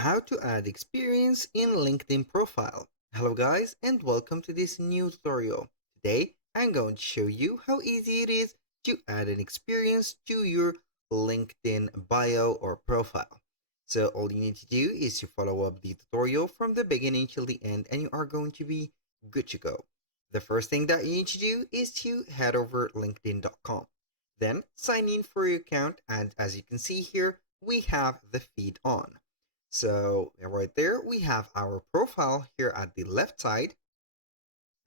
How to add experience in LinkedIn profile. Hello guys and welcome to this new tutorial. Today I'm going to show you how easy it is to add an experience to your LinkedIn bio or profile. So all you need to do is to follow up the tutorial from the beginning till the end and you are going to be good to go. The first thing that you need to do is to head over linkedin.com. Then sign in for your account and as you can see here, we have the feed on. So right there, we have our profile here at the left side.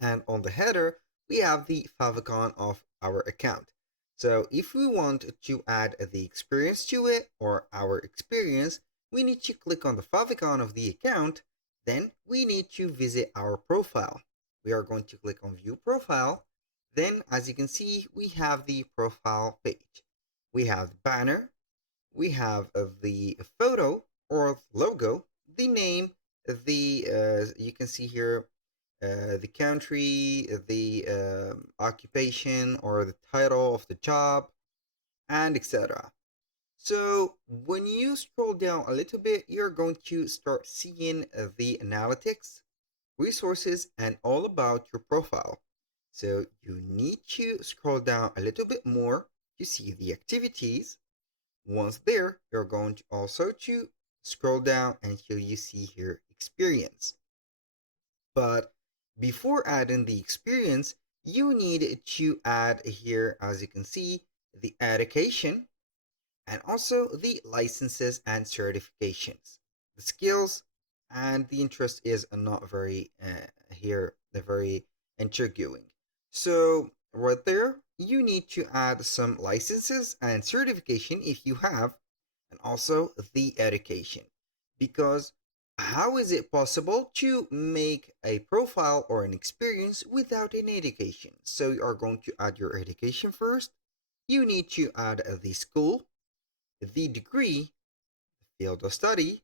And on the header, we have the favicon of our account. So if we want to add the experience to it or our experience, we need to click on the favicon of the account. Then we need to visit our profile. We are going to click on view profile. Then as you can see, we have the profile page. We have the banner, we have the photo or logo, the name, the you can see here the country, the occupation or the title of the job, and etc. So when you scroll down a little bit, you're going to start seeing the analytics, resources, and all about your profile. So you need to scroll down a little bit more to see the activities. Once there, you're going to also to scroll down until you see here experience. But before adding the experience, you need to add here, as you can see, the education and also the licenses and certifications. The skills and the interest is not very here, they're very intriguing. So right there, you need to add some licenses and certification if you have, and also the education. Because how is it possible to make a profile or an experience without an education? So you are going to add your education first. You need to add the school, the degree, field of study,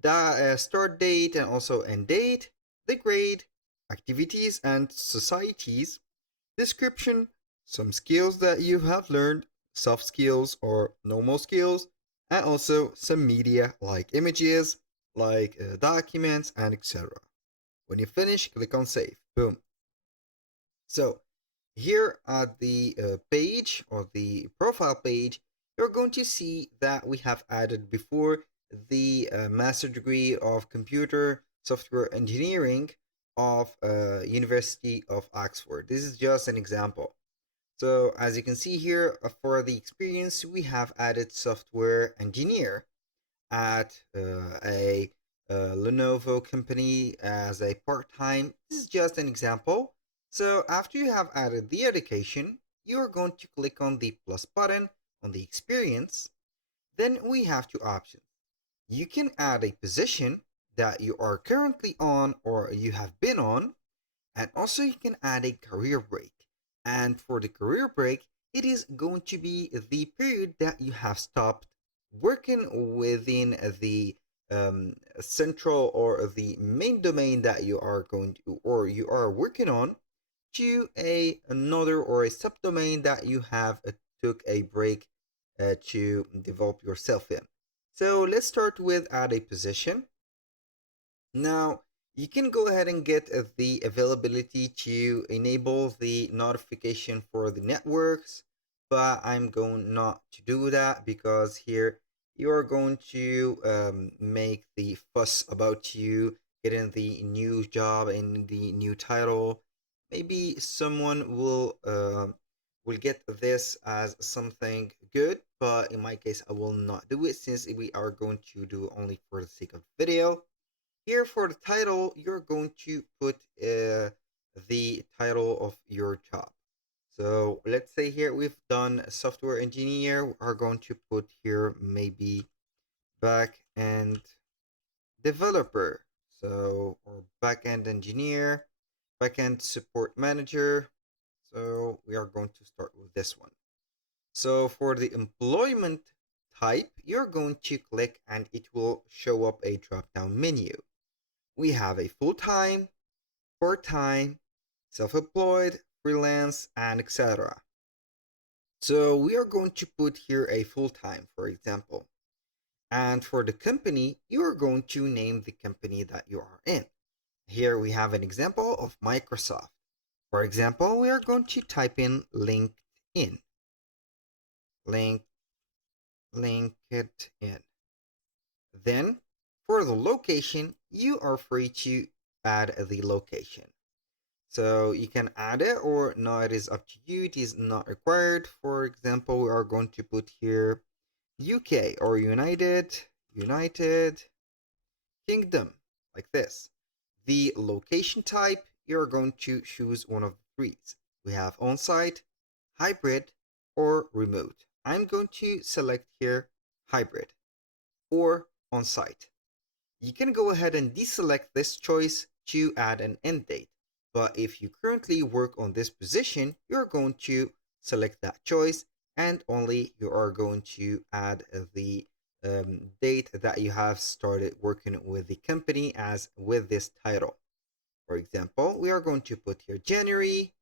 the start date and also end date, the grade, activities and societies, description, some skills that you have learned, soft skills or normal skills, and also some media like images, like documents, and etc. When you finish, click on save. Boom. So here at the page or the profile page, you're going to see that we have added before the master degree of computer software engineering of University of Oxford. This is just an example. So as you can see here, for the experience, we have added software engineer at a Lenovo company as a part-time. This is just an example. So after you have added the education, you're going to click on the plus button on the experience. Then we have two options. You can add a position that you are currently on or you have been on, and also you can add a career break. And for the career break, it is going to be the period that you have stopped working within the central or the main domain that you are going to or you are working on to another or a subdomain that you have took a break to develop yourself in. So let's start with add a position. Now, you can go ahead and get the availability to enable the notification for the networks, but I'm going not to do that because here you are going to make the fuss about you getting the new job and the new title. Maybe someone will get this as something good, but in my case, I will not do it since we are going to do only for the sake of video. Here for the title, you're going to put the title of your job. So let's say here we've done software engineer. We are going to put here maybe back end developer. So, or back end engineer, back end support manager. So we are going to start with this one. So for the employment type, you're going to click and it will show up a drop down menu. We have a full-time, part-time, self-employed, freelance, and etc. So we are going to put here a full-time, for example. And for the company, you're going to name the company that you are in. Here we have an example of Microsoft. For example, we are going to type in LinkedIn. Link, LinkedIn. Then, for the location, you are free to add the location. So you can add it or no, it is up to you. It is not required. For example, we are going to put here UK or United Kingdom, like this. The location type, you're going to choose one of the threes. We have on-site, hybrid, or remote. I'm going to select here hybrid or on-site. You can go ahead and deselect this choice to add an end date. But if you currently work on this position, you're going to select that choice and only you are going to add the date that you have started working with the company as with this title. For example, we are going to put here January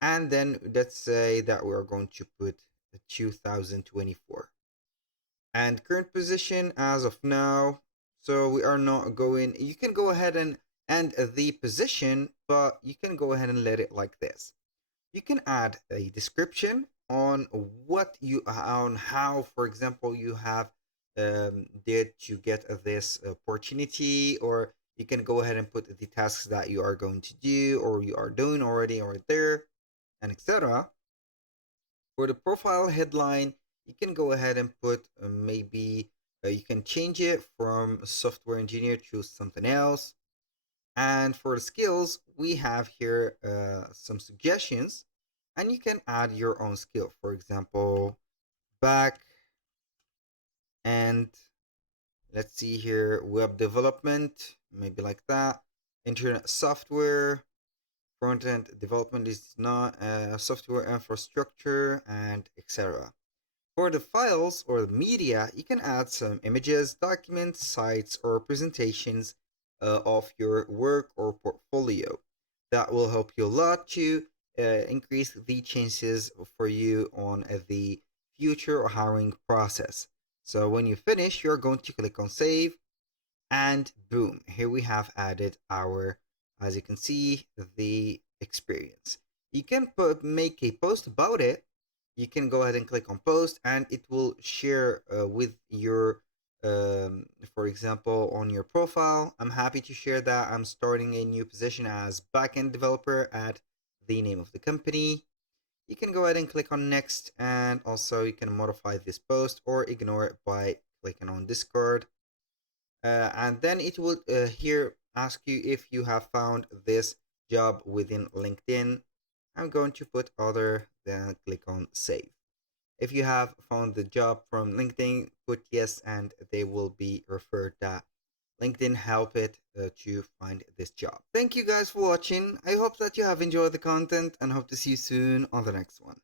and then let's say that we are going to put 2024 and current position as of now. So we are not going, you can go ahead and end the position, but you can go ahead and let it like this. You can add a description on what you, on how, for example, you have did to get this opportunity, or you can go ahead and put the tasks that you are going to do or you are doing already or there, and etc. For the profile headline, you can go ahead and put maybe you can change it from software engineer to something else. And for the skills, we have here some suggestions, and you can add your own skill. For example, back and let's see here, web development, maybe like that. Internet software, front end development is not software infrastructure, and etc. For the files or the media, you can add some images, documents, sites, or presentations of your work or portfolio. That will help you a lot to increase the chances for you on the future hiring process. So when you finish, you're going to click on save and boom, here we have added our, as you can see, the experience. You can make a post about it. You can go ahead and click on post and it will share with your for example on your profile. I'm happy to share that I'm starting a new position as backend developer at the name of the company. You can go ahead and click on next, and also you can modify this post or ignore it by clicking on discard. And then it will here ask you if you have found this job within LinkedIn. I'm going to put other, then click on save. If you have found the job from LinkedIn, put yes, and they will be referred that LinkedIn help it to find this job. Thank you guys for watching. I hope that you have enjoyed the content and hope to see you soon on the next one.